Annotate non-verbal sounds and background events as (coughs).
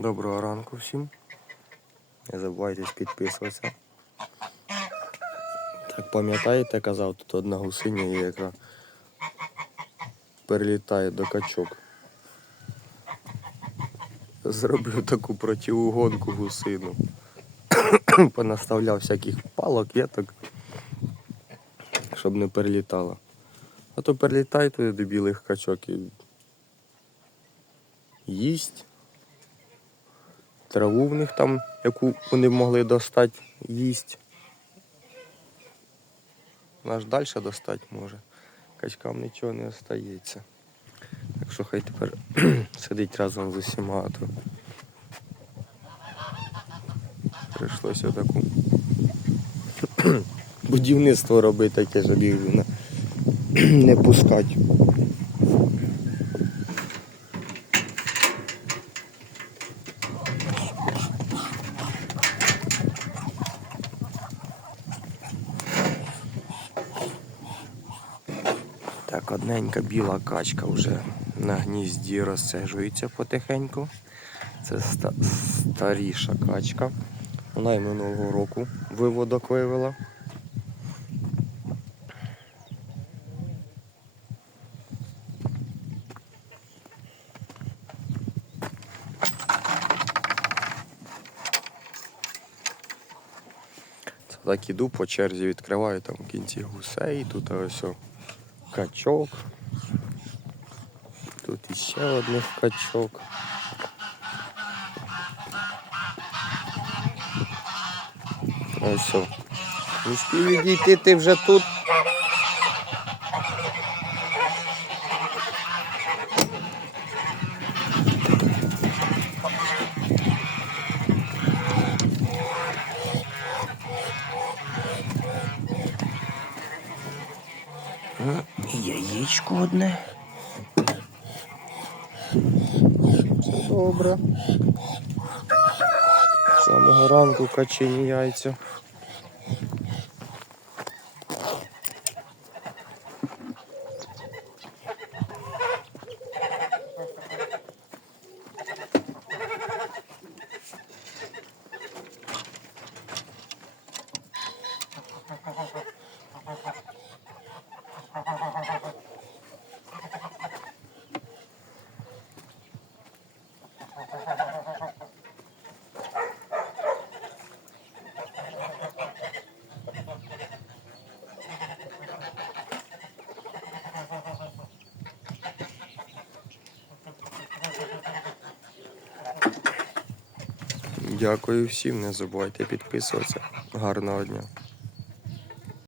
Доброго ранку всім. Не забувайте підписуватися. Так пам'ятаєте, казав, тут одна гусиня є, яка перелітає до качок. Зроблю таку протиугонку гусину. (coughs) Понаставляв всяких палок, веток, щоб не перелітала. А то перелітає туди до білих качок і їсть. Траву в них там, яку вони могли достати, їсть. Наш далі достати може. Качкам нічого не остається. Так що хай тепер (clears throat) сидить разом з усіма. а то Прийшлося таку (clears throat) будівництво робити таке, щоб їх (clears throat) не, пускати. Так, одненька біла качка вже на гнізді розсежується потихеньку. Це ста- старіша качка. Вона і минулого року виводок вивела. Це так іду по черзі відкриваю там в кінці гусей, тут ось качок. Тут іще одних качок. Ось. все. Не спів відійти, ти вже тут. Яєчко одне. Добре. З Самого ранку качені яйця. Дякую всім, не забувайте підписуватися. Гарного дня.